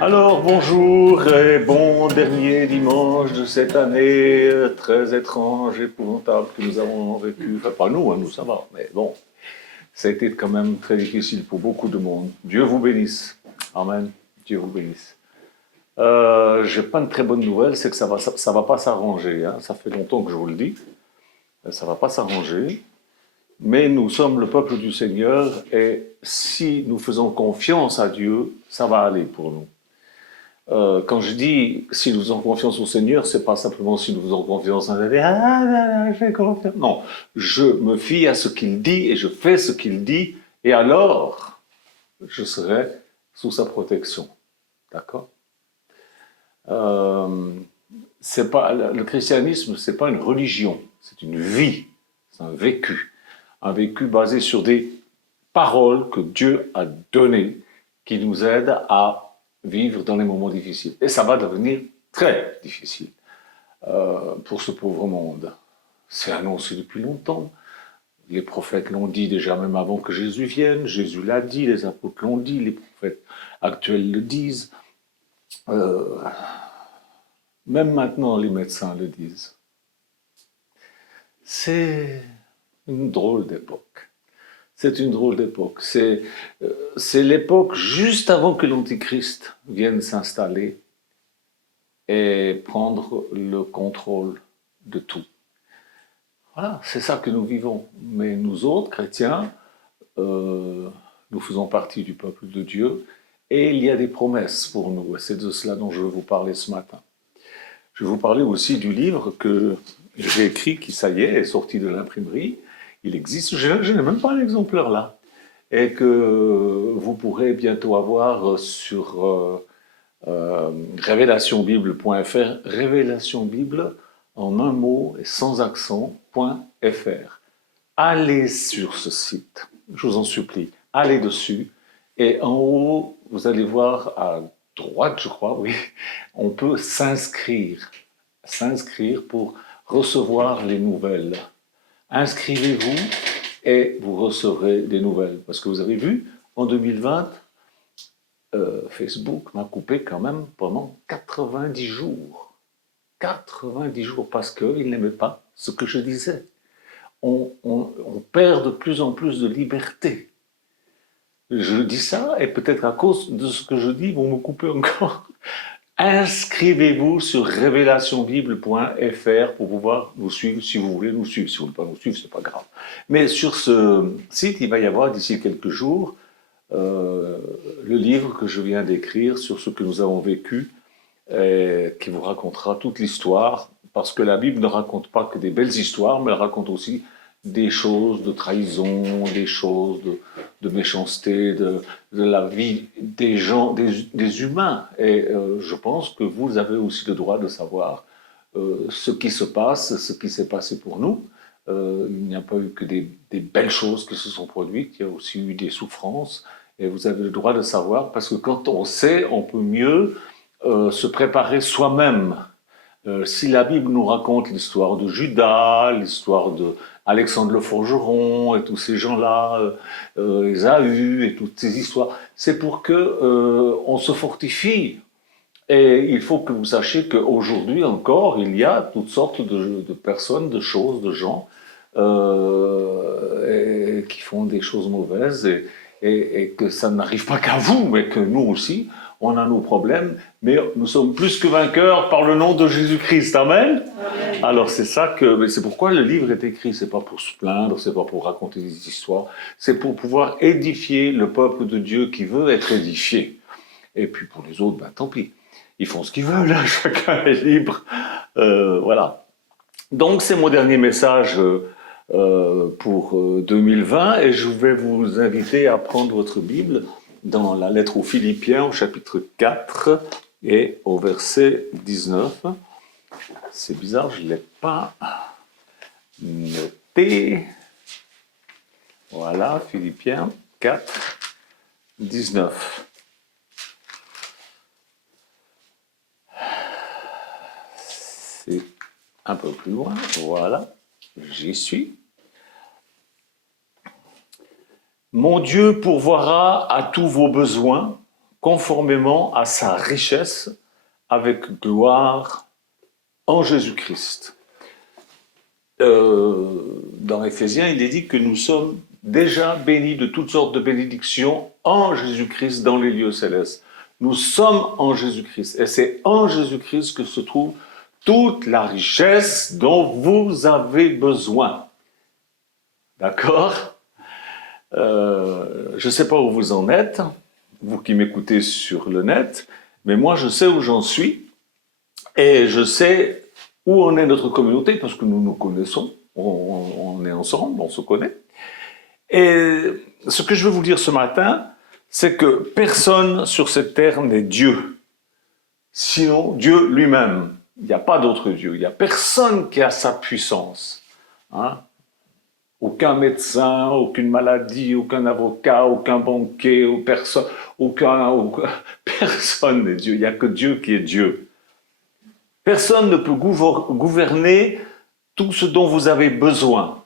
Alors bonjour et bon dernier dimanche de cette année très étrange, épouvantable que nous avons vécu. Enfin pas nous, hein, nous ça va, mais bon, ça a été quand même très difficile pour beaucoup de monde. Dieu vous bénisse. Amen. Dieu vous bénisse. J'ai pas une très bonne nouvelle, c'est que ça va pas s'arranger. Hein. Ça fait longtemps que je vous le dis. Ça va pas s'arranger. Mais nous sommes le peuple du Seigneur et si nous faisons confiance à Dieu, ça va aller pour nous. Quand je dis si nous faisons confiance au Seigneur, c'est pas simplement si nous faisons confiance à Dieu. Ah là là, je fais confiance. Non, je me fie à ce qu'il dit et je fais ce qu'il dit et alors je serai sous sa protection. D'accord. C'est pas le christianisme, c'est pas une religion, c'est une vie, c'est un vécu basé sur des paroles que Dieu a données qui nous aident à vivre dans les moments difficiles. Et ça va devenir très difficile pour ce pauvre monde. C'est annoncé depuis longtemps. Les prophètes l'ont dit déjà même avant que Jésus vienne. Jésus l'a dit, les apôtres l'ont dit, les prophètes actuels le disent. Même maintenant, les médecins le disent. C'est une drôle d'époque. C'est une drôle d'époque. C'est l'époque juste avant que l'Antichrist vienne s'installer et prendre le contrôle de tout. Voilà, c'est ça que nous vivons. Mais nous autres, chrétiens, nous faisons partie du peuple de Dieu et il y a des promesses pour nous. C'est de cela dont je veux vous parler ce matin. Je vais vous parler aussi du livre que j'ai écrit, qui, ça y est sorti de l'imprimerie. Il existe, je n'ai même pas l'exemplaire là, et que vous pourrez bientôt avoir sur révélationbible.fr, Révélation Bible en un mot et sans accent.fr. Allez sur ce site, je vous en supplie, allez dessus, et en haut, vous allez voir à droite, je crois, oui, on peut s'inscrire pour recevoir les nouvelles. Inscrivez-vous et vous recevrez des nouvelles. Parce que vous avez vu, en 2020, Facebook m'a coupé quand même pendant 90 jours. 90 jours parce qu'il n'aimait pas ce que je disais. On perd de plus en plus de liberté. Je dis ça et peut-être à cause de ce que je dis, vont me couper encore. Inscrivez-vous sur révélationbible.fr pour pouvoir nous suivre si vous voulez nous suivre. Si vous ne voulez pas nous suivre, c'est pas grave. Mais sur ce site, il va y avoir d'ici quelques jours le livre que je viens d'écrire sur ce que nous avons vécu, qui vous racontera toute l'histoire, parce que la Bible ne raconte pas que des belles histoires, mais elle raconte aussi des choses de trahison, des choses de méchanceté, de la vie des gens, des humains. Et je pense que vous avez aussi le droit de savoir ce qui se passe, ce qui s'est passé pour nous. Il n'y a pas eu que des belles choses qui se sont produites, il y a aussi eu des souffrances. Et vous avez le droit de savoir, parce que quand on sait, on peut mieux se préparer soi-même. Si la Bible nous raconte l'histoire de Judas, l'histoire de Alexandre le Forgeron et tous ces gens-là, Ésaü et toutes ces histoires, c'est pour que on se fortifie. Et il faut que vous sachiez qu'aujourd'hui encore, il y a toutes sortes de personnes, de choses, de gens qui font des choses mauvaises et que ça n'arrive pas qu'à vous, mais que nous aussi, on a nos problèmes, mais nous sommes plus que vainqueurs par le nom de Jésus-Christ. Amen. Amen. Alors c'est ça que, c'est pourquoi le livre est écrit. C'est pas pour se plaindre, c'est pas pour raconter des histoires, c'est pour pouvoir édifier le peuple de Dieu qui veut être édifié. Et puis pour les autres, ben tant pis, ils font ce qu'ils veulent. Hein, chacun est libre. Voilà. Donc c'est mon dernier message pour 2020, et je vais vous inviter à prendre votre Bible dans la lettre aux Philippiens, au chapitre 4 et au verset 19. C'est bizarre, je ne l'ai pas noté. Voilà, Philippiens 4, 19. C'est un peu plus loin, voilà, j'y suis. Mon Dieu pourvoira à tous vos besoins conformément à sa richesse, avec gloire en Jésus-Christ. Dans Éphésiens, il est dit que nous sommes déjà bénis de toutes sortes de bénédictions en Jésus-Christ dans les lieux célestes. Nous sommes en Jésus-Christ. Et c'est en Jésus-Christ que se trouve toute la richesse dont vous avez besoin. D'accord ? Je ne sais pas où vous en êtes, vous qui m'écoutez sur le net, mais moi je sais où j'en suis et je sais où en est notre communauté parce que nous nous connaissons, on est ensemble, on se connaît. Et ce que je veux vous dire ce matin, c'est que personne sur cette terre n'est Dieu, sinon Dieu lui-même. Il n'y a pas d'autre Dieu, il n'y a personne qui a sa puissance. Hein? Aucun médecin, aucune maladie, aucun avocat, aucun banquier, personne n'est Dieu. Il n'y a que Dieu qui est Dieu. Personne ne peut gouverner tout ce dont vous avez besoin.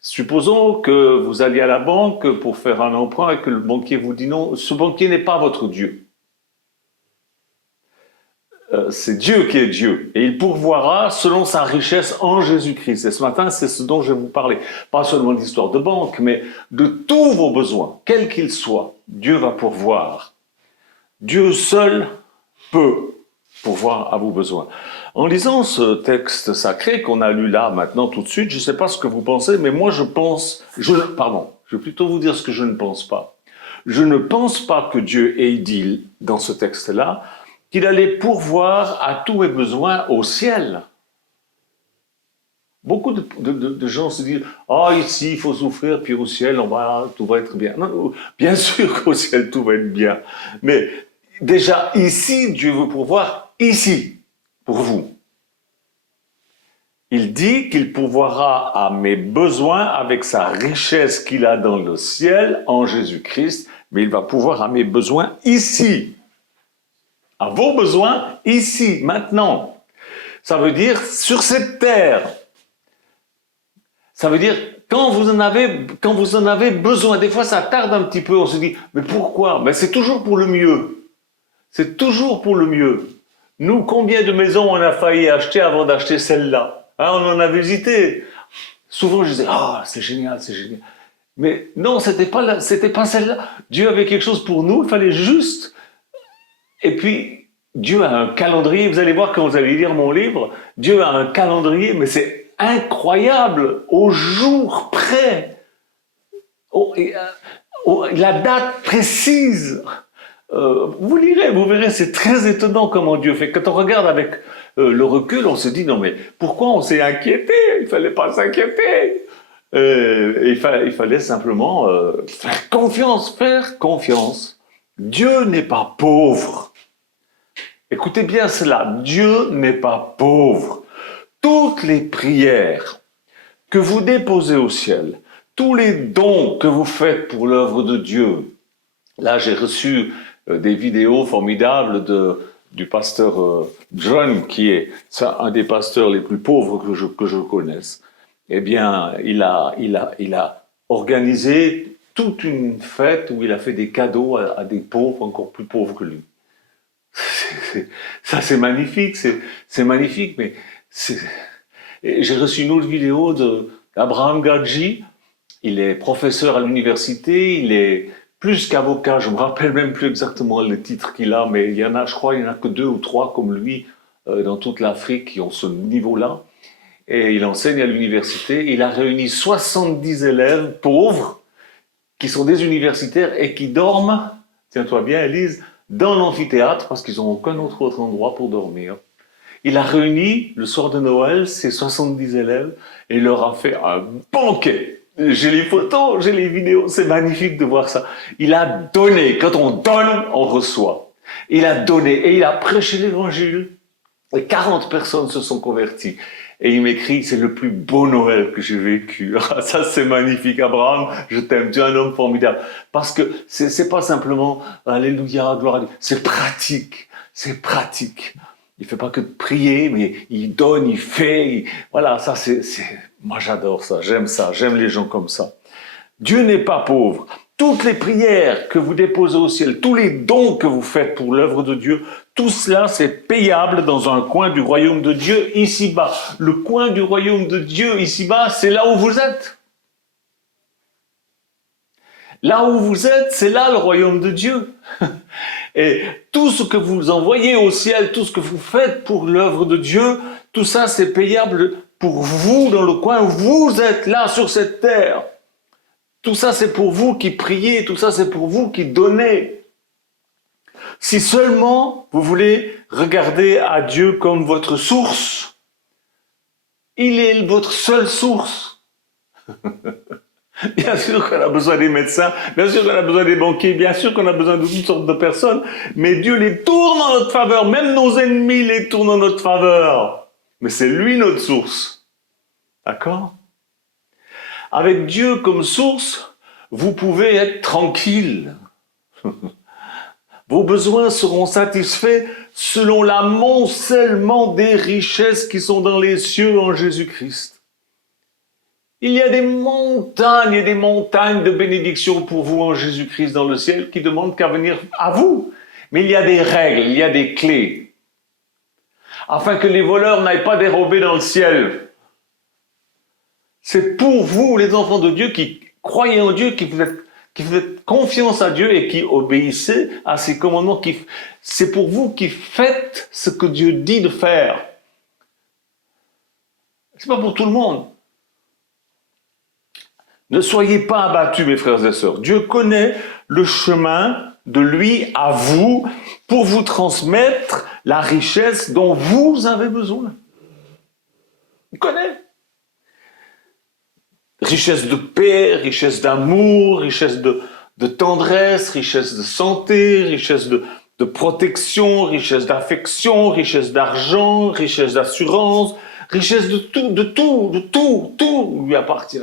Supposons que vous alliez à la banque pour faire un emprunt et que le banquier vous dit non, ce banquier n'est pas votre Dieu. C'est Dieu qui est Dieu, et il pourvoira selon sa richesse en Jésus-Christ. Et ce matin, c'est ce dont je vais vous parler. Pas seulement d'histoire de banque, mais de tous vos besoins, quels qu'ils soient. Dieu va pourvoir. Dieu seul peut pourvoir à vos besoins. En lisant ce texte sacré qu'on a lu là, maintenant, tout de suite, je ne sais pas ce que vous pensez, mais moi je vais plutôt vous dire ce que je ne pense pas. Je ne pense pas que Dieu ait dit dans ce texte-là qu'il allait pourvoir à tous mes besoins au ciel. Beaucoup de gens se disent « Ah, ici, il faut souffrir, puis au ciel, tout va être bien. » Non, bien sûr qu'au ciel, tout va être bien. Mais déjà, ici, Dieu veut pourvoir ici, pour vous. Il dit qu'il pourvoira à mes besoins avec sa richesse qu'il a dans le ciel, en Jésus-Christ, mais il va pourvoir à mes besoins ici. À vos besoins, ici, maintenant. Ça veut dire sur cette terre. Ça veut dire quand vous en avez besoin. Des fois, ça tarde un petit peu. On se dit, mais pourquoi? Mais c'est toujours pour le mieux. C'est toujours pour le mieux. Nous, combien de maisons on a failli acheter avant d'acheter celle-là? Hein, on en a visité. Souvent, je disais, c'est génial, c'est génial. Mais non, c'était pas celle-là. Dieu avait quelque chose pour nous. Il fallait juste. Et puis, Dieu a un calendrier, vous allez voir quand vous allez lire mon livre, Dieu a un calendrier, mais c'est incroyable, au jour près, la date précise. Vous lirez, vous verrez, c'est très étonnant comment Dieu fait. Quand on regarde avec le recul, on se dit, non mais pourquoi on s'est inquiété? Il ne fallait pas s'inquiéter. Il fallait simplement faire confiance. Dieu n'est pas pauvre. Écoutez bien cela, Dieu n'est pas pauvre. Toutes les prières que vous déposez au ciel, tous les dons que vous faites pour l'œuvre de Dieu. Là, j'ai reçu des vidéos formidables du pasteur John, qui est un des pasteurs les plus pauvres que je connaisse. Eh bien, il a organisé toute une fête où il a fait des cadeaux à des pauvres encore plus pauvres que lui. Ça, c'est magnifique, c'est magnifique, mais j'ai reçu une autre vidéo d'Abraham Gadji. Il est professeur à l'université, il est plus qu'avocat, je me rappelle même plus exactement le titre qu'il a, mais je crois, il n'y en a que 2 ou 3 comme lui dans toute l'Afrique qui ont ce niveau-là. Et il enseigne à l'université. Il a réuni 70 élèves pauvres qui sont des universitaires et qui dorment, tiens-toi bien Élise, dans l'amphithéâtre parce qu'ils n'ont aucun autre endroit pour dormir. Il a réuni le soir de Noël ces 70 élèves et il leur a fait un banquet. J'ai les photos, j'ai les vidéos, c'est magnifique de voir ça. Il a donné, quand on donne, on reçoit. Il a donné et il a prêché l'évangile. Et 40 personnes se sont converties. Et il m'écrit, c'est le plus beau Noël que j'ai vécu. Ça, c'est magnifique. Abraham, je t'aime, tu es un homme formidable. Parce que c'est pas simplement, alléluia, gloire à Dieu. C'est pratique. C'est pratique. Il fait pas que de prier, mais il donne, il fait. Voilà, moi j'adore ça. J'aime les gens comme ça. Dieu n'est pas pauvre. toutes les prières que vous déposez au ciel, tous les dons que vous faites pour l'œuvre de Dieu, tout cela, c'est payable dans un coin du royaume de Dieu ici-bas. Le coin du royaume de Dieu ici-bas, c'est là où vous êtes. Là où vous êtes, c'est là le royaume de Dieu. Et tout ce que vous envoyez au ciel, tout ce que vous faites pour l'œuvre de Dieu, tout ça, c'est payable pour vous dans le coin où vous êtes là sur cette terre. Tout ça, c'est pour vous qui priez, tout ça, c'est pour vous qui donnez. Si seulement vous voulez regarder à Dieu comme votre source, il est votre seule source. Bien sûr qu'on a besoin des médecins, bien sûr qu'on a besoin des banquiers, bien sûr qu'on a besoin de toutes sortes de personnes, mais Dieu les tourne en notre faveur, même nos ennemis les tournent en notre faveur. Mais c'est lui notre source. D'accord ? Avec Dieu comme source, vous pouvez être tranquille. Vos besoins seront satisfaits selon l'amoncellement des richesses qui sont dans les cieux en Jésus-Christ. Il y a des montagnes et des montagnes de bénédictions pour vous en Jésus-Christ dans le ciel qui demandent qu'à venir à vous. Mais il y a des règles, il y a des clés. Afin que les voleurs n'aillent pas dérober dans le ciel. C'est pour vous, les enfants de Dieu, qui croyez en Dieu, qui faites confiance à Dieu et qui obéissez à ses commandements. C'est pour vous qui faites ce que Dieu dit de faire. C'est pas pour tout le monde. Ne soyez pas abattus, mes frères et sœurs. Dieu connaît le chemin de lui à vous pour vous transmettre la richesse dont vous avez besoin. Il connaît. Richesse de paix, richesse d'amour, richesse de tendresse, richesse de santé, richesse de protection, richesse d'affection, richesse d'argent, richesse d'assurance, richesse de tout lui appartient.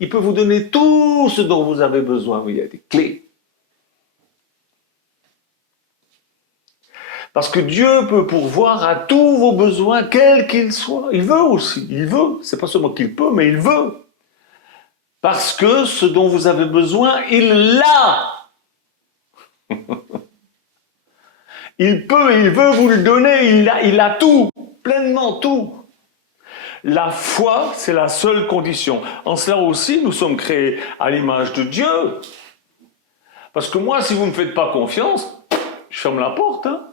Il peut vous donner tout ce dont vous avez besoin. Il y a des clés. Parce que Dieu peut pourvoir à tous vos besoins, quels qu'ils soient. Il veut aussi, il veut. C'est pas seulement qu'il peut, mais il veut. Parce que ce dont vous avez besoin, il l'a. Il peut, il veut vous le donner, il a tout, pleinement tout. La foi, c'est la seule condition. En cela aussi, nous sommes créés à l'image de Dieu. Parce que moi, si vous ne me faites pas confiance, je ferme la porte. Hein.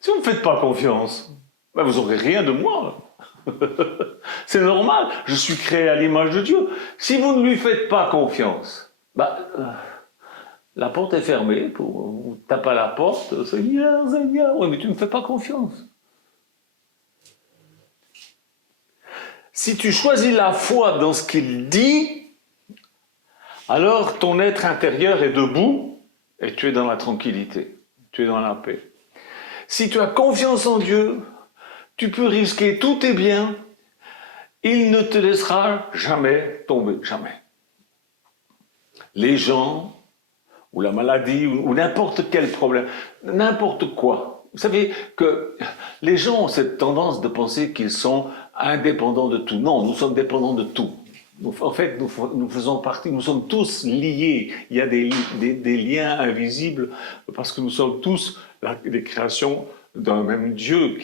Si vous ne me faites pas confiance, ben vous n'aurez rien de moi. C'est normal, je suis créé à l'image de Dieu. Si vous ne lui faites pas confiance, la porte est fermée, on tape à la porte, Seigneur, Seigneur, oui, mais tu ne me fais pas confiance. Si tu choisis la foi dans ce qu'il dit, alors ton être intérieur est debout et tu es dans la tranquillité, tu es dans la paix. Si tu as confiance en Dieu, tu peux risquer tous tes biens, il ne te laissera jamais tomber, jamais. Les gens, ou la maladie, ou n'importe quel problème, n'importe quoi. Vous savez que les gens ont cette tendance de penser qu'ils sont indépendants de tout. Non, nous sommes dépendants de tout. En fait, nous faisons partie, nous sommes tous liés. Il y a des liens invisibles parce que nous sommes tous des créations d'un même Dieu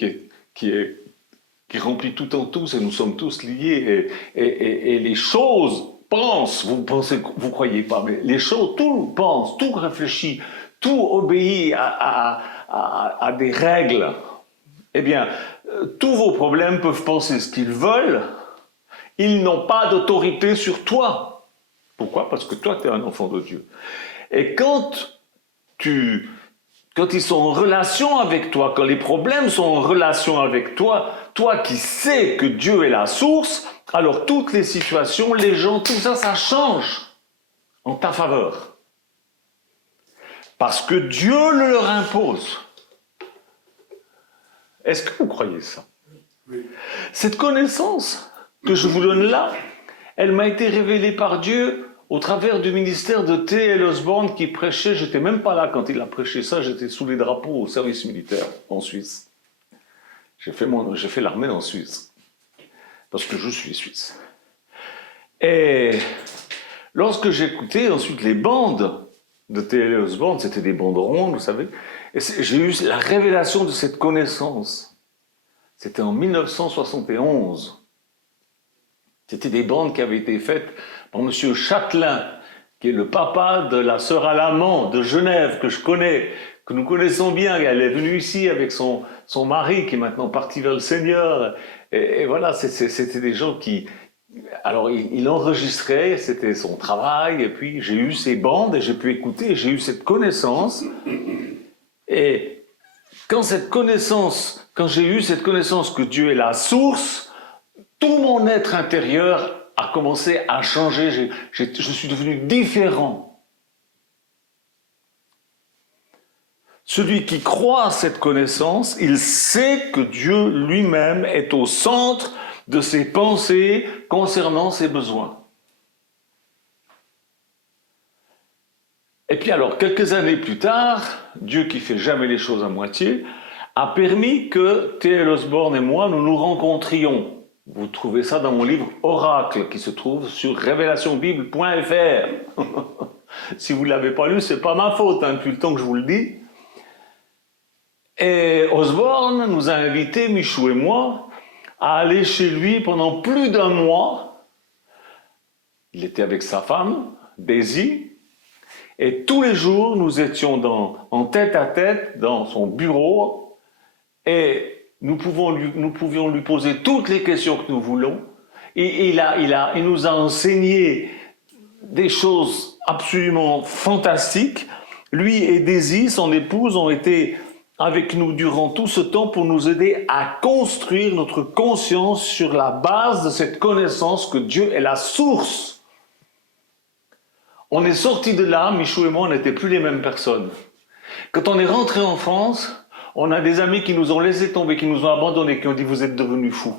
qui remplit tout en tous et nous sommes tous liés. Et les choses pensent, vous pensez, vous croyez pas, mais les choses, tout pense, tout réfléchit, tout obéit à des règles. Eh bien, tous vos problèmes peuvent penser ce qu'ils veulent, ils n'ont pas d'autorité sur toi. Pourquoi ? Parce que toi, tu es un enfant de Dieu. Et quand ils sont en relation avec toi, quand les problèmes sont en relation avec toi, toi qui sais que Dieu est la source, alors toutes les situations, les gens, tout ça, ça change en ta faveur. Parce que Dieu le leur impose. Est-ce que vous croyez ça ? Oui. Cette connaissance que je vous donne là, elle m'a été révélée par Dieu au travers du ministère de T.L. Osborne qui prêchait. J'étais même pas là quand il a prêché ça, j'étais sous les drapeaux au service militaire en Suisse. J'ai fait l'armée en Suisse, parce que je suis suisse. Et Lorsque j'écoutais ensuite les bandes de T.L. Osborne, c'était des bandes rondes, vous savez, et j'ai eu la révélation de cette connaissance. C'était en 1971. C'était des bandes qui avaient été faites par M. Châtelain, qui est le papa de la sœur Alamand de Genève, que je connais, que nous connaissons bien. Elle est venue ici avec son mari, qui est maintenant parti vers le Seigneur. Et voilà, c'était des gens qui... Alors, il enregistrait, c'était son travail, et puis j'ai eu ces bandes, et j'ai pu écouter, et j'ai eu cette connaissance. Et quand j'ai eu cette connaissance que Dieu est la source, tout mon être intérieur a commencé à changer, je suis devenu différent. Celui qui croit à cette connaissance, il sait que Dieu lui-même est au centre de ses pensées concernant ses besoins. Et puis alors, quelques années plus tard, Dieu qui fait jamais les choses à moitié, a permis que T.L. Osborne et moi, nous nous rencontrions. Vous trouvez ça dans mon livre Oracle, qui se trouve sur révélationbible.fr. Si vous ne l'avez pas lu, c'est pas ma faute, hein, depuis le temps que je vous le dis. Et Osborne nous a invités, Michou et moi, à aller chez lui pendant plus d'un mois. Il était avec sa femme, Daisy, et tous les jours, nous étions en tête-à-tête dans son bureau, et nous pouvions lui poser toutes les questions que nous voulons. Et il nous a enseigné des choses absolument fantastiques. Lui et Daisy, son épouse, ont été avec nous durant tout ce temps pour nous aider à construire notre conscience sur la base de cette connaissance que Dieu est la source. On est sortis de là, Michou et moi, on n'était plus les mêmes personnes. Quand on est rentré en France, on a des amis qui nous ont laissé tomber, qui nous ont abandonnés, qui ont dit « vous êtes devenus fous ».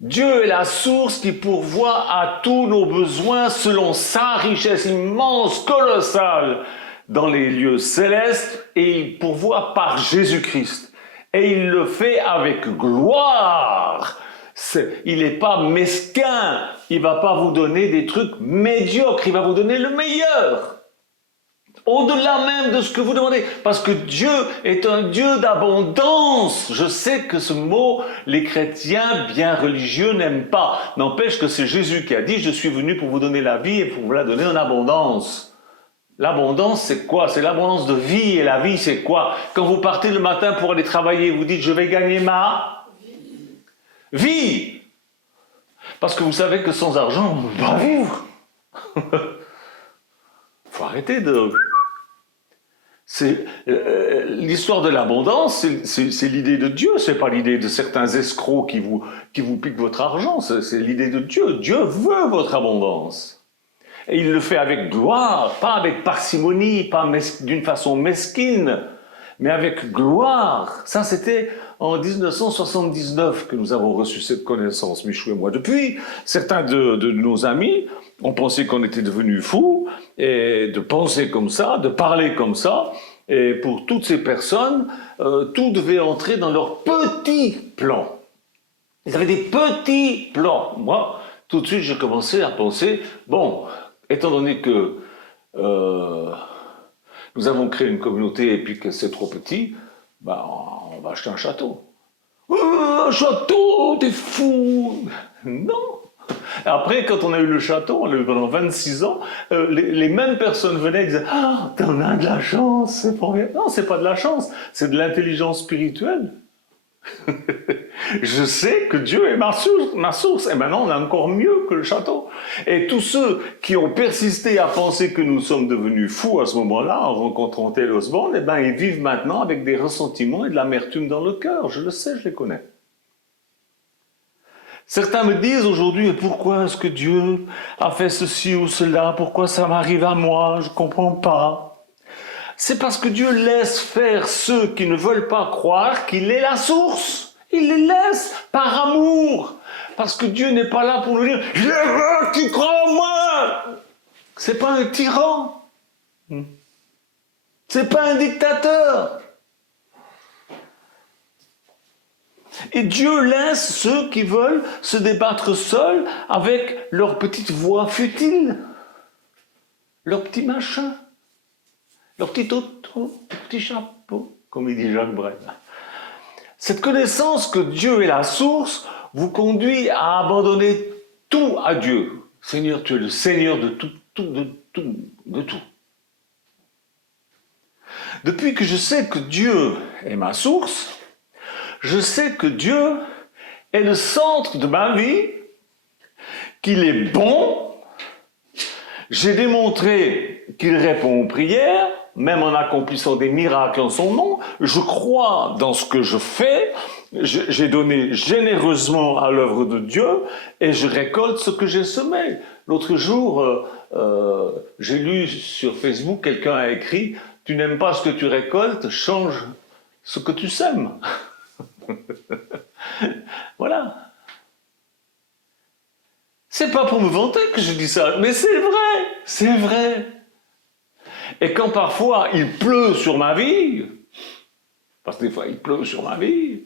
Dieu est la source qui pourvoit à tous nos besoins selon sa richesse immense, colossale, dans les lieux célestes, et il pourvoit par Jésus-Christ. Et il le fait avec gloire. Il n'est pas mesquin, il ne va pas vous donner des trucs médiocres, il va vous donner le meilleur. Au-delà même de ce que vous demandez, parce que Dieu est un Dieu d'abondance. Je sais que ce mot, les chrétiens bien religieux n'aiment pas. N'empêche que c'est Jésus qui a dit « Je suis venu pour vous donner la vie et pour vous la donner en abondance ». L'abondance, c'est quoi? C'est l'abondance de vie. Et la vie, c'est quoi? Quand vous partez le matin pour aller travailler, vous dites « Je vais gagner ma vie ». Parce que vous savez que sans argent, on ne peut pas vivre. Il faut arrêter de... l'histoire de l'abondance, c'est l'idée de Dieu, c'est pas l'idée de certains escrocs qui vous piquent votre argent, c'est l'idée de Dieu. Dieu veut votre abondance. Et il le fait avec gloire, pas avec parcimonie, pas d'une façon mesquine, mais avec gloire. Ça, c'était en 1979 que nous avons reçu cette connaissance, Michou et moi. Depuis, certains de nos amis ont pensé qu'on était devenus fous, et de penser comme ça, de parler comme ça. Et pour toutes ces personnes, tout devait entrer dans leurs petits plans. Ils avaient des petits plans. Moi, tout de suite, j'ai commencé à penser, bon, étant donné que nous avons créé une communauté et puis que c'est trop petit, ben, on va acheter un château. Un château, t'es fou! Non! Après, quand on a eu le château, on l'a eu pendant 26 ans, les mêmes personnes venaient et disaient « Ah, t'en as de la chance, c'est pas bien. » Non, c'est pas de la chance, c'est de l'intelligence spirituelle. Je sais que Dieu est ma source, et maintenant on a encore mieux que le château. Et tous ceux qui ont persisté à penser que nous sommes devenus fous à ce moment-là, en rencontrant T.L. Osborne, eh ben, ils vivent maintenant avec des ressentiments et de l'amertume dans le cœur. Je le sais, je les connais. Certains me disent aujourd'hui, pourquoi est-ce que Dieu a fait ceci ou cela? Pourquoi ça m'arrive à moi? Je ne comprends pas. C'est parce que Dieu laisse faire ceux qui ne veulent pas croire qu'il est la source. Il les laisse par amour. Parce que Dieu n'est pas là pour nous dire « Je veux que tu crois en moi !» C'est pas un tyran. C'est pas un dictateur. Et Dieu laisse ceux qui veulent se débattre seuls avec leur petite voix futile, leur petit machin, leur petit auto, leur petit chapeau, comme il dit Jacques Brel. Cette connaissance que Dieu est la source vous conduit à abandonner tout à Dieu. Seigneur, tu es le Seigneur de tout, de tout. Depuis que je sais que Dieu est ma source, je sais que Dieu est le centre de ma vie, qu'il est bon. J'ai démontré qu'il répond aux prières, même en accomplissant des miracles en son nom. Je crois dans ce que je fais. J'ai donné généreusement à l'œuvre de Dieu et je récolte ce que j'ai semé. L'autre jour, j'ai lu sur Facebook, quelqu'un a écrit « Tu n'aimes pas ce que tu récoltes, change ce que tu sèmes. » Voilà. C'est pas pour me vanter que je dis ça, mais c'est vrai, c'est vrai. Et quand parfois il pleut sur ma vie, parce que des fois il pleut sur ma vie,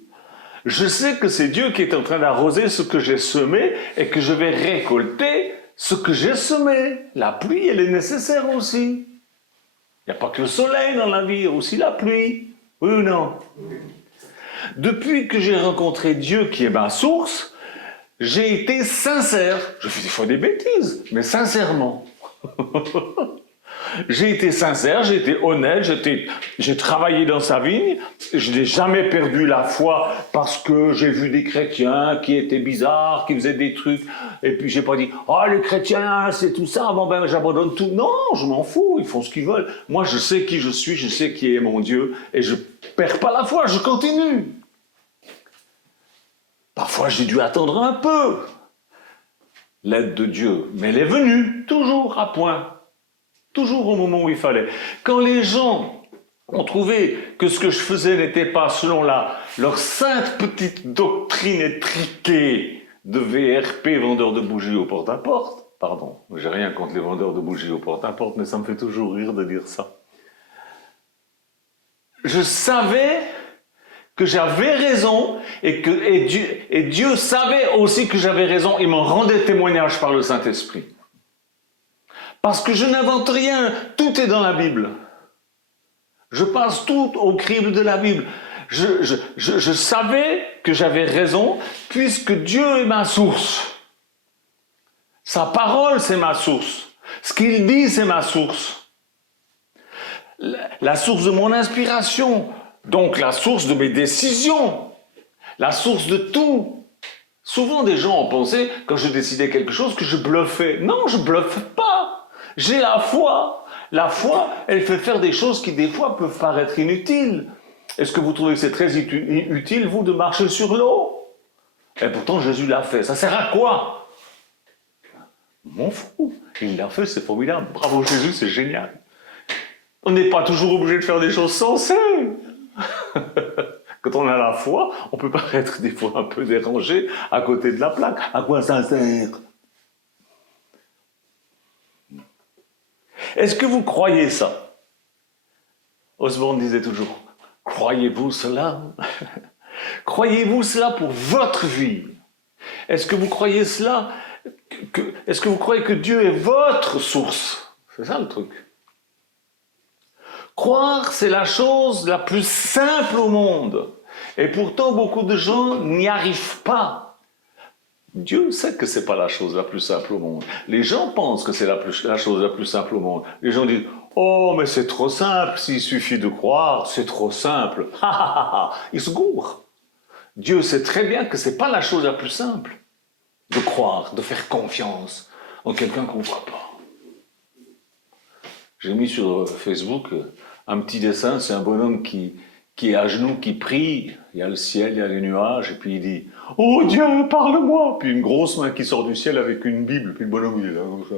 je sais que c'est Dieu qui est en train d'arroser ce que j'ai semé et que je vais récolter ce que j'ai semé. La pluie, elle est nécessaire aussi. Il n'y a pas que le soleil dans la vie, il y a aussi la pluie. Oui ou non? Depuis que j'ai rencontré Dieu qui est ma source, j'ai été sincère. Je fais des fois des bêtises, mais sincèrement. J'ai été sincère, j'ai été honnête, j'ai travaillé dans sa vigne, je n'ai jamais perdu la foi parce que j'ai vu des chrétiens qui étaient bizarres, qui faisaient des trucs, et puis j'ai pas dit « Oh, les chrétiens, c'est tout ça, bon ben j'abandonne tout ». Non, je m'en fous, ils font ce qu'ils veulent. Moi, je sais qui je suis, je sais qui est mon Dieu, et je perds pas la foi, je continue. Parfois, j'ai dû attendre un peu l'aide de Dieu, mais elle est venue, toujours à point. Toujours au moment où il fallait. Quand les gens ont trouvé que ce que je faisais n'était pas selon leur sainte petite doctrine étriquée de VRP, vendeur de bougies au porte-à-porte, pardon, j'ai rien contre les vendeurs de bougies au porte-à-porte, mais ça me fait toujours rire de dire ça. Je savais que j'avais raison et Dieu savait aussi que j'avais raison, il m'en rendait témoignage par le Saint-Esprit. Parce que je n'invente rien, tout est dans la Bible. Je passe tout au crible de la Bible. Je savais que j'avais raison, puisque Dieu est ma source. Sa parole, c'est ma source. Ce qu'il dit, c'est ma source. La source de mon inspiration, donc la source de mes décisions, la source de tout. Souvent, des gens ont pensé, quand je décidais quelque chose, que je bluffais. Non, je bluffe pas. J'ai la foi. La foi, elle fait faire des choses qui, des fois, peuvent paraître inutiles. Est-ce que vous trouvez que c'est très utile, vous, de marcher sur l'eau? Et pourtant, Jésus l'a fait. Ça sert à quoi? M'en fous. Il l'a fait, c'est formidable. Bravo Jésus, c'est génial. On n'est pas toujours obligé de faire des choses sensées. Quand on a la foi, on peut paraître des fois un peu dérangé à côté de la plaque. À quoi ça sert? Est-ce que vous croyez ça? Osborne disait toujours, croyez-vous cela? Croyez-vous cela pour votre vie? Est-ce que vous croyez cela? Est-ce que vous croyez que Dieu est votre source? C'est ça le truc. Croire, c'est la chose la plus simple au monde. Et pourtant, beaucoup de gens n'y arrivent pas. Dieu sait que ce n'est pas la chose la plus simple au monde. Les gens pensent que c'est la chose la plus simple au monde. Les gens disent « Oh, mais c'est trop simple, s'il suffit de croire, c'est trop simple. » Ils se gourrent. Dieu sait très bien que ce n'est pas la chose la plus simple de croire, de faire confiance en quelqu'un qu'on ne voit pas. J'ai mis sur Facebook un petit dessin, c'est un bonhomme qui est à genoux, qui prie, il y a le ciel, il y a les nuages, et puis il dit « Oh Dieu, parle-moi » Puis une grosse main qui sort du ciel avec une Bible, puis le bonhomme il est là comme ça.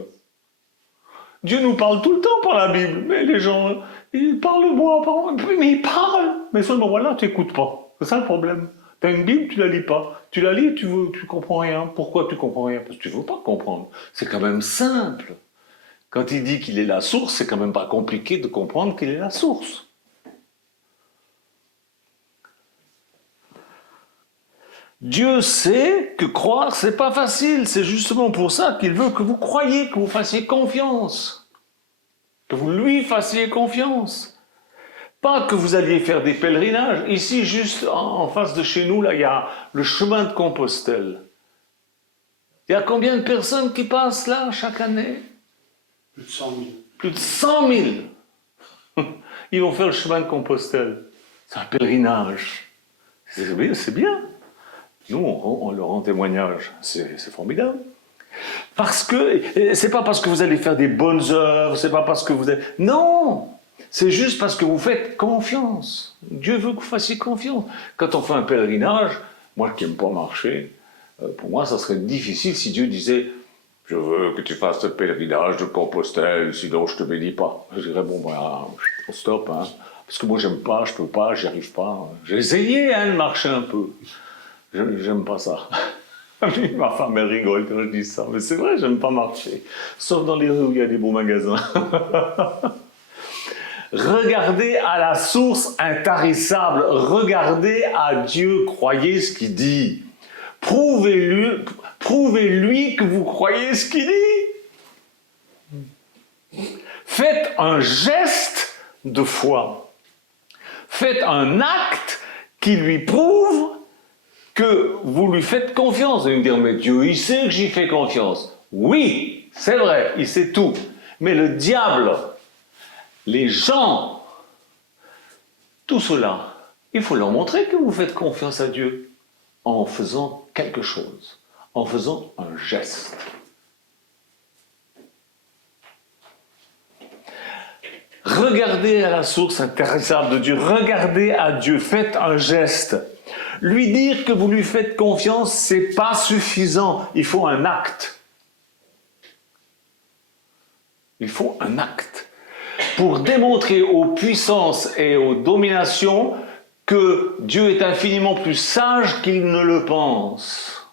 Dieu nous parle tout le temps par la Bible, mais les gens, ils parle-moi, mais ils parlent, mais seulement voilà, tu n'écoutes pas. C'est ça le problème. Tu as une Bible, tu la lis pas. Tu la lis, tu comprends rien. Pourquoi tu comprends rien? Parce que tu veux pas comprendre. C'est quand même simple. Quand il dit qu'il est la source, c'est quand même pas compliqué de comprendre qu'il est la source. Dieu sait que croire, c'est pas facile. C'est justement pour ça qu'il veut que vous croyiez, que vous fassiez confiance. Que vous lui fassiez confiance. Pas que vous alliez faire des pèlerinages. Ici, juste en face de chez nous, là, il y a le chemin de Compostelle. Il y a combien de personnes qui passent là chaque année? Plus de 100 000. Plus de 100 000. Ils vont faire le chemin de Compostelle. C'est un pèlerinage. C'est bien. Nous, on leur rend témoignage. C'est formidable. Parce que, c'est pas parce que vous allez faire des bonnes œuvres, c'est pas parce que vous allez... Non! C'est juste parce que vous faites confiance. Dieu veut que vous fassiez confiance. Quand on fait un pèlerinage, moi qui n'aime pas marcher, pour moi, ça serait difficile si Dieu disait « Je veux que tu fasses ce pèlerinage de Compostelle, sinon je ne te bénis pas. » Je dirais « Bon, ben, stop, hein. Parce que moi, j'aime pas, je peux pas, j'y arrive pas. J'ai essayé de marcher un peu. J'aime pas ça. » Ma femme, elle rigole quand je dis ça. Mais c'est vrai, j'aime pas marcher. Sauf dans les rues où il y a des beaux magasins. Regardez à la source intarissable. Regardez à Dieu. Croyez ce qu'il dit. Prouvez-lui que vous croyez ce qu'il dit. Faites un geste de foi. Faites un acte qui lui prouve que vous lui faites confiance. Vous allez me dire, mais Dieu, il sait que j'y fais confiance. Oui, c'est vrai, il sait tout. Mais le diable, les gens, tout cela, il faut leur montrer que vous faites confiance à Dieu en faisant quelque chose, en faisant un geste. Regardez à la source intarissable de Dieu, regardez à Dieu, faites un geste. Lui dire que vous lui faites confiance, c'est pas suffisant, il faut un acte. Il faut un acte. Pour démontrer aux puissances et aux dominations que Dieu est infiniment plus sage qu'il ne le pense.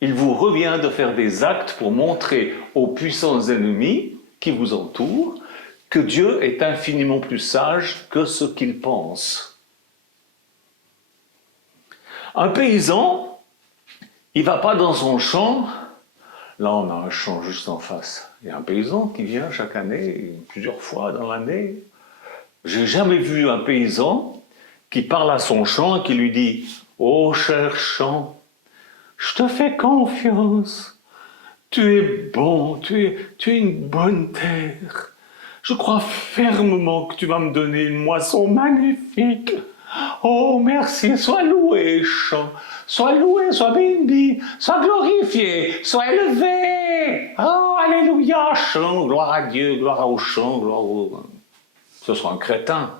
Il vous revient de faire des actes pour montrer aux puissances ennemies qui vous entourent que Dieu est infiniment plus sage que ce qu'il pense. Un paysan, il ne va pas dans son champ. Là, on a un champ juste en face. Il y a un paysan qui vient chaque année, plusieurs fois dans l'année. J'ai jamais vu un paysan qui parle à son champ et qui lui dit « Oh, cher champ, je te fais confiance. Tu es bon, tu es une bonne terre. Je crois fermement que tu vas me donner une moisson magnifique. Oh, merci, sois loué, champ. Sois loué, sois béni, sois glorifié, sois élevé. Oh, alléluia, chant, gloire à Dieu, gloire au chant, gloire au... Ce sera un crétin.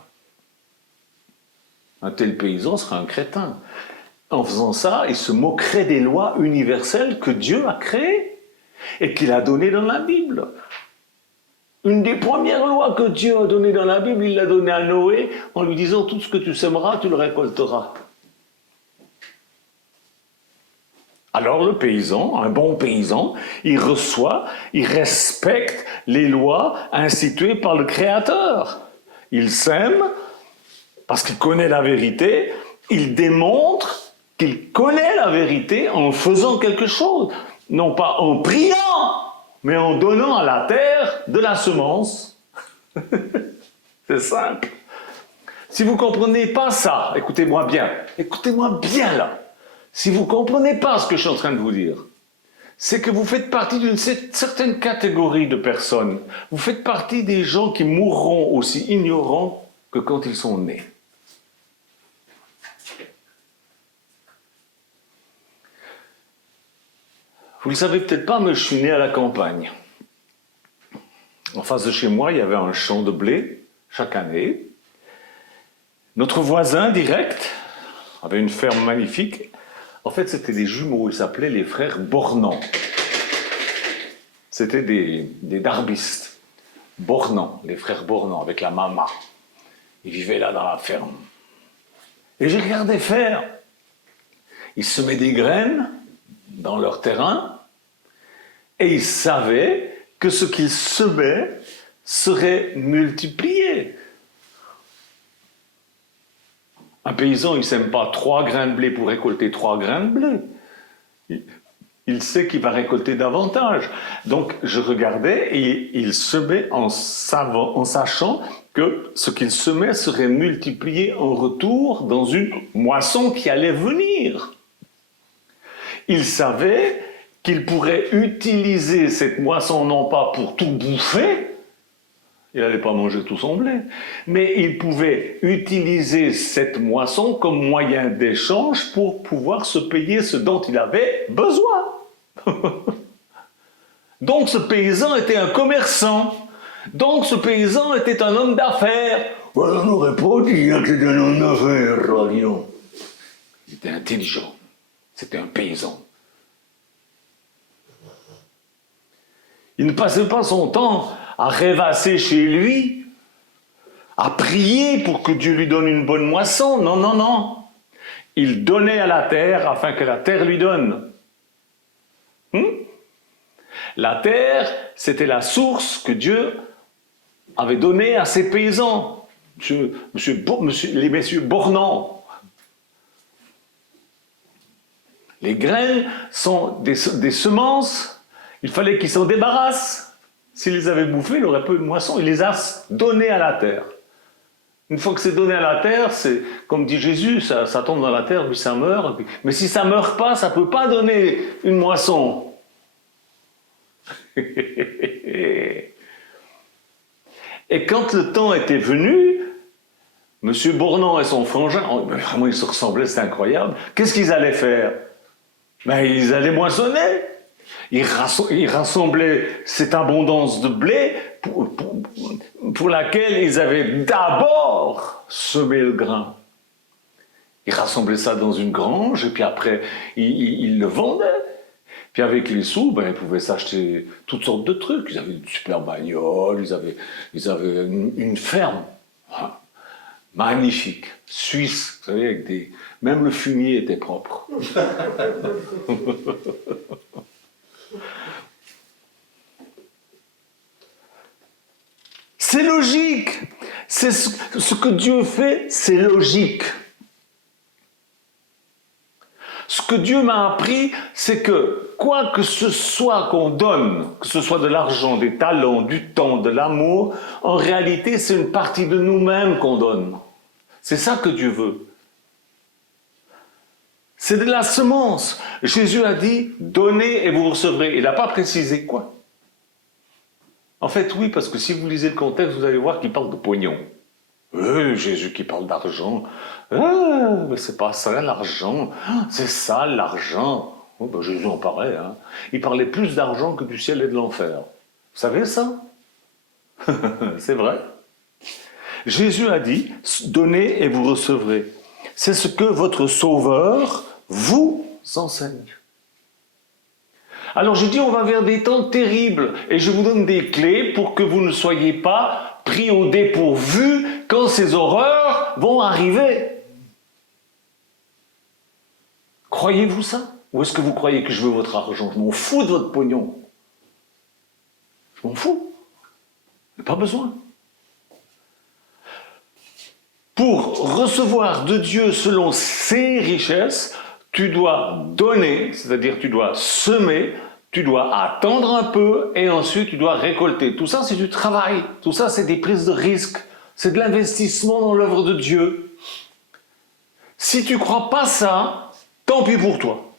Un tel paysan sera un crétin. En faisant ça, il se moquerait des lois universelles que Dieu a créées et qu'il a données dans la Bible. Une des premières lois que Dieu a données dans la Bible, il l'a donnée à Noé en lui disant « Tout ce que tu sèmeras, tu le récolteras ». Alors le paysan, un bon paysan, il reçoit, il respecte les lois instituées par le Créateur. Il sème parce qu'il connaît la vérité, il démontre qu'il connaît la vérité en faisant quelque chose, non pas en priant, mais en donnant à la terre de la semence. C'est simple. Si vous ne comprenez pas ça, écoutez-moi bien là. Si vous ne comprenez pas ce que je suis en train de vous dire, c'est que vous faites partie d'une certaine catégorie de personnes. Vous faites partie des gens qui mourront aussi ignorants que quand ils sont nés. Vous ne le savez peut-être pas, mais je suis né à la campagne. En face de chez moi, il y avait un champ de blé chaque année. Notre voisin direct avait une ferme magnifique. En fait, c'était des jumeaux, ils s'appelaient les frères Bornand. C'était des darbistes. Bornand, les frères Bornand, avec la maman. Ils vivaient là dans la ferme. Et je regardais faire. Ils semaient des graines dans leur terrain et ils savaient que ce qu'ils semaient serait multiplié. Un paysan, il ne sème pas 3 grains de blé pour récolter 3 grains de blé. Il sait qu'il va récolter davantage. Donc, je regardais et il semait en sachant que ce qu'il semait serait multiplié en retour dans une moisson qui allait venir. Il savait qu'il pourrait utiliser cette moisson non pas pour tout bouffer, il n'allait pas manger tout son blé, mais il pouvait utiliser cette moisson comme moyen d'échange pour pouvoir se payer ce dont il avait besoin. Donc ce paysan était un commerçant. Donc ce paysan était un homme d'affaires. Voilà, on n'aurait pas dit que c'était un homme d'affaires, là, dis donc. Il était intelligent. C'était un paysan. Il ne passait pas son temps à rêvasser chez lui, à prier pour que Dieu lui donne une bonne moisson. Non, non, non. Il donnait à la terre afin que la terre lui donne. La terre, c'était la source que Dieu avait donnée à ses paysans. Les messieurs bornants. Les graines sont des semences. Il fallait qu'ils s'en débarrassent. S'il les avait bouffés, il n'aurait pas eu de moisson. Il les a donnés à la terre. Une fois que c'est donné à la terre, c'est comme dit Jésus, ça tombe dans la terre, puis ça meurt. Mais si ça ne meurt pas, ça ne peut pas donner une moisson. Et quand le temps était venu, M. Bournon et son frangin, vraiment ils se ressemblaient, c'est incroyable. Qu'est-ce qu'ils allaient faire? Ils allaient moissonner. Ils rassemblaient cette abondance de blé pour laquelle ils avaient d'abord semé le grain. Ils rassemblaient ça dans une grange et puis après ils le vendaient. Puis avec les sous, ils pouvaient s'acheter toutes sortes de trucs. Ils avaient une super bagnole, ils avaient une ferme magnifique, suisse, vous savez, avec même le fumier était propre. C'est logique. C'est ce que Dieu fait, c'est logique. Ce que Dieu m'a appris, c'est que quoi que ce soit qu'on donne, que ce soit de l'argent, des talents, du temps, de l'amour, en réalité, c'est une partie de nous-mêmes qu'on donne. C'est ça que Dieu veut. C'est de la semence. Jésus a dit, donnez et vous recevrez. Il n'a pas précisé quoi. En fait, oui, parce que si vous lisez le contexte, vous allez voir qu'il parle de pognon. Jésus qui parle d'argent. Mais c'est pas ça l'argent. C'est ça l'argent. Jésus en parlait. Il parlait plus d'argent que du ciel et de l'enfer. Vous savez ça? C'est vrai. Jésus a dit, donnez et vous recevrez. C'est ce que votre Sauveur vous enseigne. Alors je dis, on va vers des temps terribles et je vous donne des clés pour que vous ne soyez pas pris au dépourvu quand ces horreurs vont arriver. Croyez-vous ça? Ou est-ce que vous croyez que je veux votre argent? Je m'en fous de votre pognon. Je m'en fous. Je n'ai pas besoin. Pour recevoir de Dieu selon ses richesses, tu dois donner, c'est-à-dire tu dois semer, tu dois attendre un peu et ensuite tu dois récolter. Tout ça, c'est du travail. Tout ça, c'est des prises de risques. C'est de l'investissement dans l'œuvre de Dieu. Si tu ne crois pas ça, tant pis pour toi.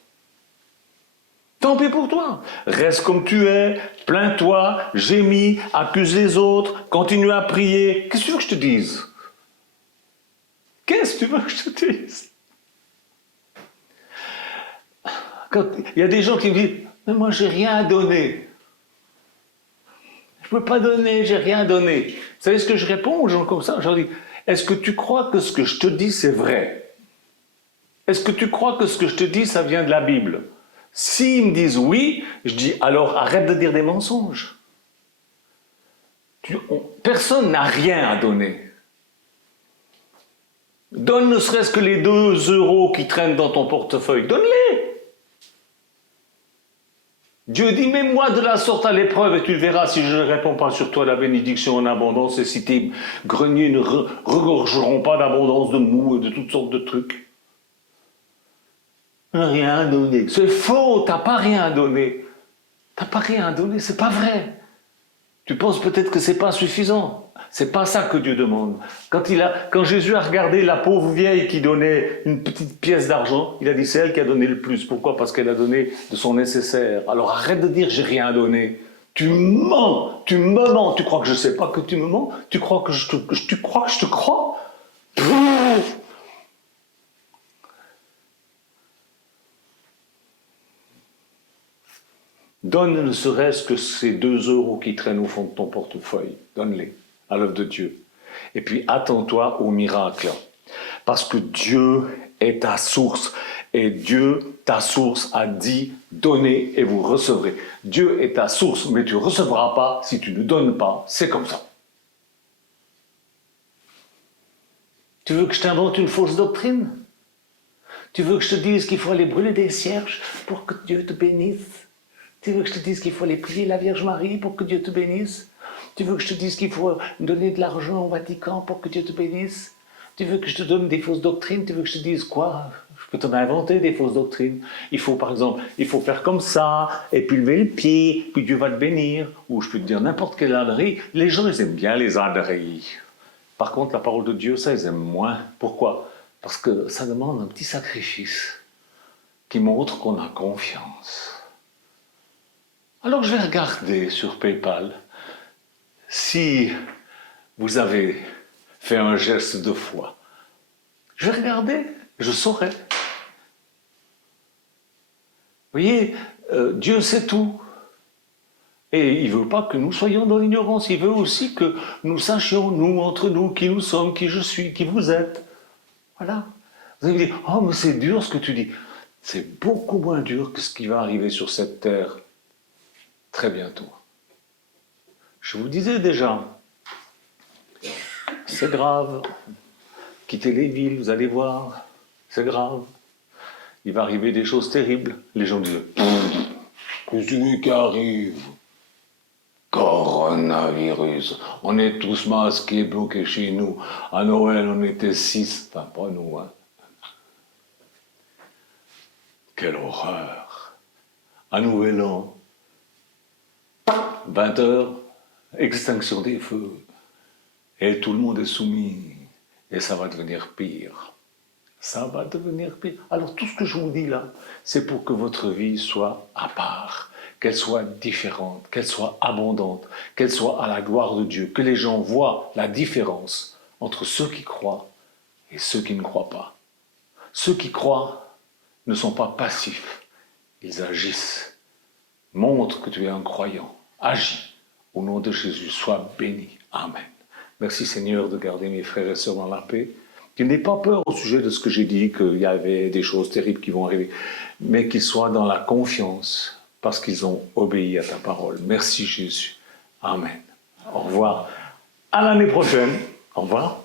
Tant pis pour toi. Reste comme tu es, plains-toi, gémis, accuse les autres, continue à prier. Qu'est-ce que tu veux que je te dise? Qu'est-ce que tu veux que je te dise? Quand il y a des gens qui me disent « Mais moi, j'ai rien à donner. Je ne peux pas donner, j'ai rien à donner. » Vous savez ce que je réponds aux gens comme ça? Je leur dis « Est-ce que tu crois que ce que je te dis, c'est vrai? Est-ce que tu crois que ce que je te dis, ça vient de la Bible? » S'ils me disent oui, je dis « Alors, arrête de dire des mensonges. Personne n'a rien à donner. Donne ne serait-ce que les 2 € qui traînent dans ton portefeuille. Donne-les. Dieu dit, mets-moi de la sorte à l'épreuve et tu verras si je ne réponds pas sur toi la bénédiction en abondance et si tes greniers ne regorgeront pas d'abondance de mou et de toutes sortes de trucs. Rien donné. C'est faux, t'as pas rien donné. T'as pas rien donné, c'est pas vrai. Tu penses peut-être que c'est pas suffisant. C'est pas ça que Dieu demande. Quand Jésus a regardé la pauvre vieille qui donnait une petite pièce d'argent, il a dit c'est elle qui a donné le plus. Pourquoi? Parce qu'elle a donné de son nécessaire. Alors arrête de dire j'ai rien donné. Tu mens, tu me mens. Tu crois que je sais pas que tu me mens? Tu crois que je te crois? Donne ne serait-ce que ces 2 € qui traînent au fond de ton portefeuille. Donne-les à l'œuvre de Dieu. Et puis attends-toi au miracle. Parce que Dieu est ta source. Et Dieu, ta source, a dit donnez et vous recevrez. Dieu est ta source, mais tu ne recevras pas si tu ne donnes pas. C'est comme ça. Tu veux que je t'invente une fausse doctrine? Tu veux que je te dise qu'il faut aller brûler des cierges pour que Dieu te bénisse? Tu veux que je te dise qu'il faut aller prier la Vierge Marie pour que Dieu te bénisse? Tu veux que je te dise qu'il faut donner de l'argent au Vatican pour que Dieu te bénisse? Tu veux que je te donne des fausses doctrines? Tu veux que je te dise quoi? Je peux t'en inventer des fausses doctrines. Il faut par exemple, il faut faire comme ça, et puis lever le pied, puis Dieu va te bénir. Ou je peux te dire n'importe quelle ânerie. Les gens, ils aiment bien les âneries. Par contre, la parole de Dieu, ça, ils aiment moins. Pourquoi? Parce que ça demande un petit sacrifice qui montre qu'on a confiance. Alors je vais regarder sur PayPal si vous avez fait un geste de foi. Je vais regarder, je saurai. Vous voyez, Dieu sait tout. Et il ne veut pas que nous soyons dans l'ignorance. Il veut aussi que nous sachions, nous, entre nous, qui nous sommes, qui je suis, qui vous êtes. Voilà. Vous allez me dire, oh mais c'est dur ce que tu dis. C'est beaucoup moins dur que ce qui va arriver sur cette terre très bientôt. Je vous disais déjà, c'est grave. Quittez les villes, vous allez voir, c'est grave. Il va arriver des choses terribles. Les gens disent, qu'est-ce qui arrive? Coronavirus. On est tous masqués, bloqués chez nous. À Noël, on était 6. Enfin, pas nous, hein. Quelle horreur. À Nouvel An, 20h, extinction des feux. Et tout le monde est soumis. Et ça va devenir pire. Ça va devenir pire. Alors tout ce que je vous dis là, c'est pour que votre vie soit à part, qu'elle soit différente, qu'elle soit abondante, qu'elle soit à la gloire de Dieu, que les gens voient la différence entre ceux qui croient et ceux qui ne croient pas. Ceux qui croient ne sont pas passifs, ils agissent. Montre que tu es un croyant, agis. Au nom de Jésus, sois béni. Amen. Merci Seigneur de garder mes frères et sœurs dans la paix. Qu'ils n'aient pas peur au sujet de ce que j'ai dit, qu'il y avait des choses terribles qui vont arriver, mais qu'ils soient dans la confiance parce qu'ils ont obéi à ta parole. Merci Jésus. Amen. Au revoir. À l'année prochaine. Au revoir.